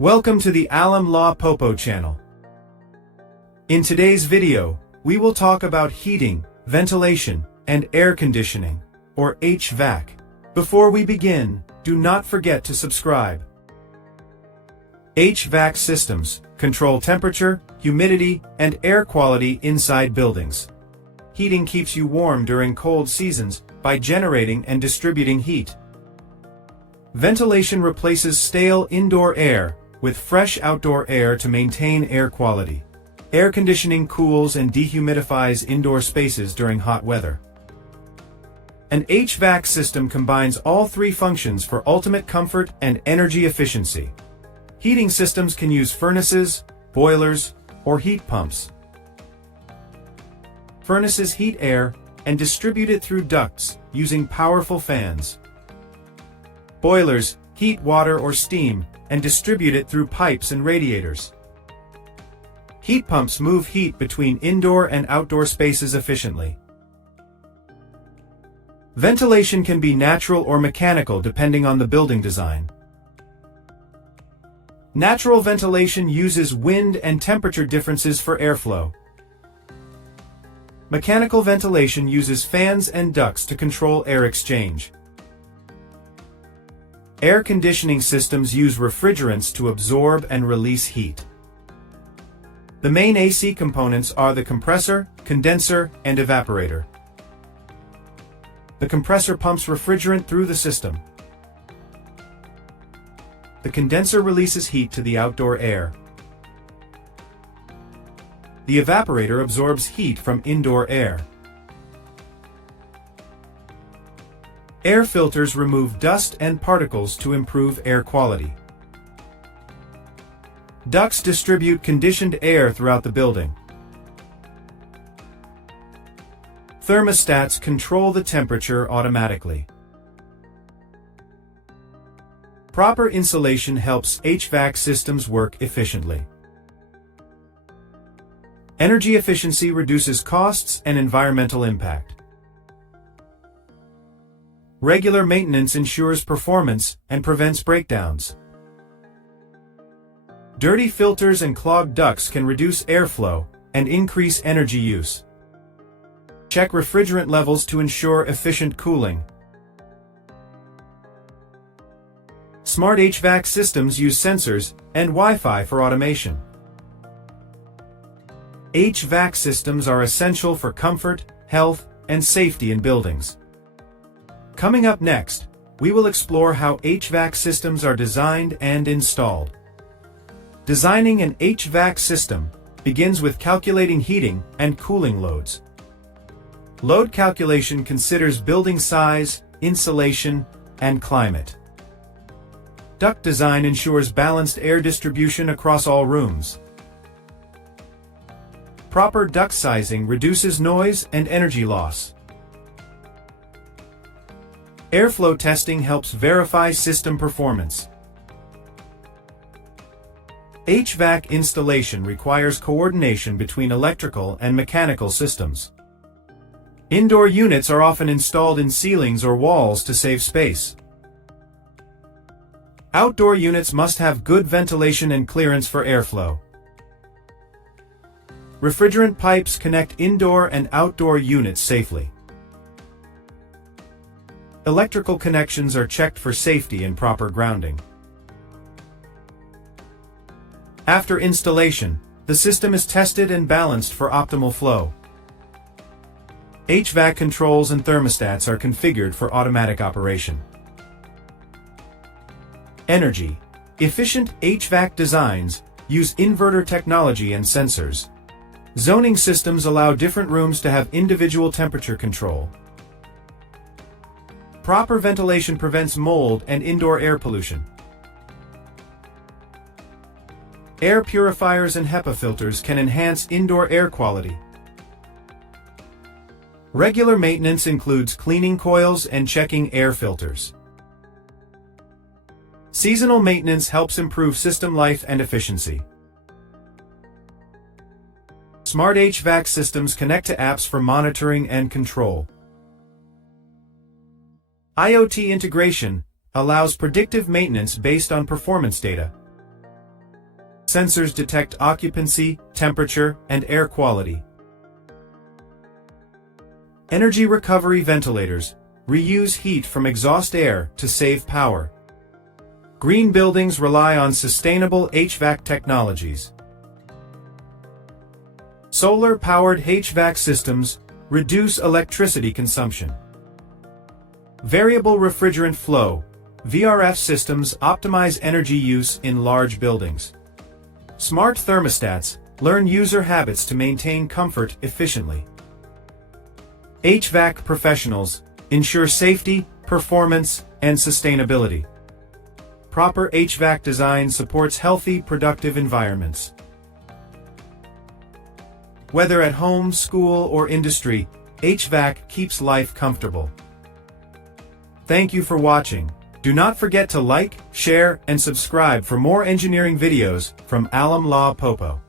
Welcome to the Alam Lawe Popo channel. In today's video, we will talk about heating, ventilation, and air conditioning, or HVAC. Before we begin, do not forget to subscribe. HVAC systems control temperature, humidity, and air quality inside buildings. Heating keeps you warm during cold seasons by generating and distributing heat. Ventilation replaces stale indoor air with fresh outdoor air to maintain air quality. Air conditioning cools and dehumidifies indoor spaces during hot weather. An HVAC system combines all three functions for ultimate comfort and energy efficiency. Heating systems can use furnaces, boilers, or heat pumps. Furnaces heat air and distribute it through ducts using powerful fans. Boilers heat water or steam and distribute it through pipes and radiators. Heat pumps move heat between indoor and outdoor spaces efficiently. Ventilation can be natural or mechanical depending on the building design. Natural ventilation uses wind and temperature differences for airflow. Mechanical ventilation uses fans and ducts to control air exchange. Air conditioning systems use refrigerants to absorb and release heat. The main AC components are the compressor, condenser, and evaporator. The compressor pumps refrigerant through the system. The condenser releases heat to the outdoor air. The evaporator absorbs heat from indoor air. Air filters remove dust and particles to improve air quality. Ducts distribute conditioned air throughout the building. Thermostats control the temperature automatically. Proper insulation helps HVAC systems work efficiently. Energy efficiency reduces costs and environmental impact. Regular maintenance ensures performance and prevents breakdowns. Dirty filters and clogged ducts can reduce airflow and increase energy use. Check refrigerant levels to ensure efficient cooling. Smart HVAC systems use sensors and Wi-Fi for automation. HVAC systems are essential for comfort, health, and safety in buildings. Coming up next, we will explore how HVAC systems are designed and installed. Designing an HVAC system begins with calculating heating and cooling loads. Load calculation considers building size, insulation, and climate. Duct design ensures balanced air distribution across all rooms. Proper duct sizing reduces noise and energy loss. Airflow testing helps verify system performance. HVAC installation requires coordination between electrical and mechanical systems. Indoor units are often installed in ceilings or walls to save space. Outdoor units must have good ventilation and clearance for airflow. Refrigerant pipes connect indoor and outdoor units safely. Electrical connections are checked for safety and proper grounding. After installation, the system is tested and balanced for optimal flow. HVAC controls and thermostats are configured for automatic operation. Energy. Efficient HVAC designs use inverter technology and sensors. Zoning systems allow different rooms to have individual temperature control. Proper ventilation prevents mold and indoor air pollution. Air purifiers and HEPA filters can enhance indoor air quality. Regular maintenance includes cleaning coils and checking air filters. Seasonal maintenance helps improve system life and efficiency. Smart HVAC systems connect to apps for monitoring and control. IoT integration allows predictive maintenance based on performance data. Sensors detect occupancy, temperature, and air quality. Energy recovery ventilators reuse heat from exhaust air to save power. Green buildings rely on sustainable HVAC technologies. Solar-powered HVAC systems reduce electricity consumption. Variable refrigerant flow (VRF) systems optimize energy use in large buildings. Smart thermostats learn user habits to maintain comfort efficiently. HVAC professionals ensure safety, performance, and sustainability. Proper HVAC design supports healthy, productive environments. Whether at home, school, or industry, HVAC keeps life comfortable. Thank you for watching. Do not forget to like, share, and subscribe for more engineering videos from Alam Lawe Popo.